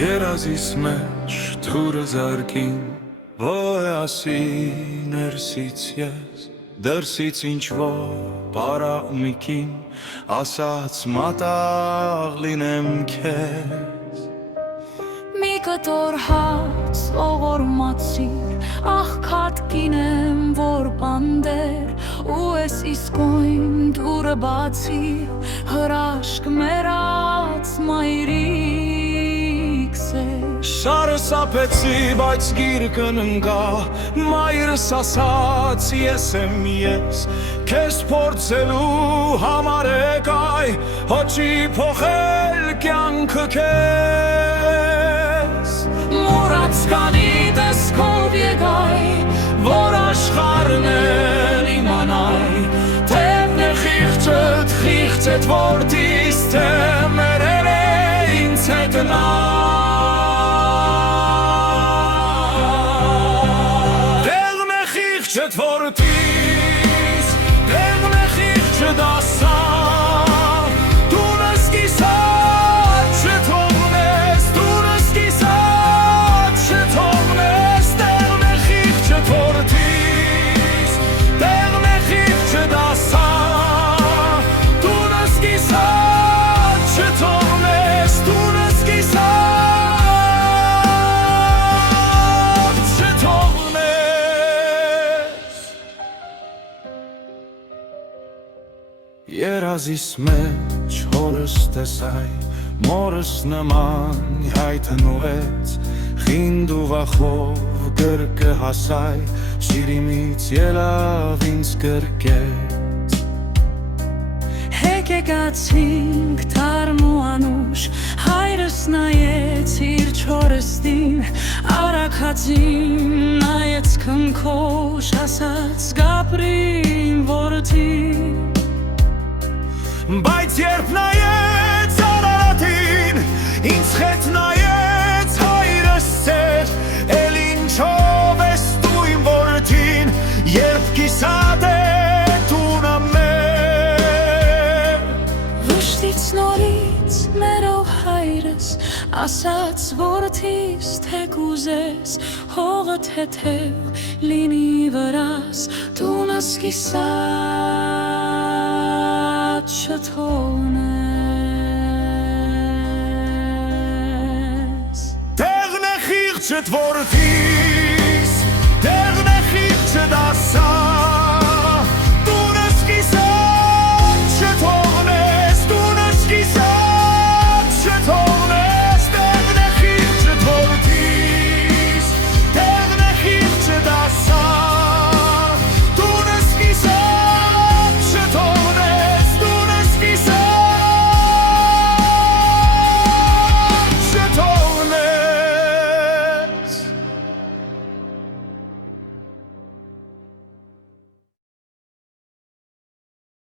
Երազիս մեջ թուրը զարկին Ոյասի ներսից ես Դրսից ինչ-որ պարամիկին Ասաց մատաղ լինեմ քեզ Մի կտոր հաց ողորմացիր Աղքատ կինեմ որ բանդեր Ու ես իսկույն դուրը բացիր Հրաշք մերած մայրիկս էր Շարը սապեցի, բայց գիրկն ընկա Մայրս ասաց ես եմ ես Քեզ փորձելու համար եկայ Հոչի փոխել կյանքը քեզ Մուրաց կանի տեսքով եկայ Որ աշխարհն էլ իմանայ Թևն է խիղճդ որդիս Թե մերել է ինձ հետ նա Չդ որդիս, տեղն է խիղճը դասա Տունս կիսատ չթողնես, տունս կիսատ չթողնես Տեղն է խիղճը որդիս, տեղն է խիղճը դասա Տունս կիսատ չթողնես, տունս կիսատ չթողնես Երազիս մեջ հորս տեսայ, մորս նման հայթն ուղեց Խինդ ու վախով գրկը հասայ, շիրիմից ելավ ինձ գրկեց Հեկեկացինք թարմ ու անուշ Հայրս նայեց իր չորստին Արաքածին նայեց քնքոշ Ասաց գապրին որդին Բայց երբ նայեց Արարատին, ինձ խետ նայեց հայրս սեր Էլ ինչով ես դու իմ որդին, երբ կիսատ է տունը մեր Վշտից նորից մերով հայրս Ասաց որդիս թե կուզես Հողը թեթև լինի վրաս Տունս կիսատ չթողնես Տեղն է խիղճդ որդիս, տեղն է խիղճը դասա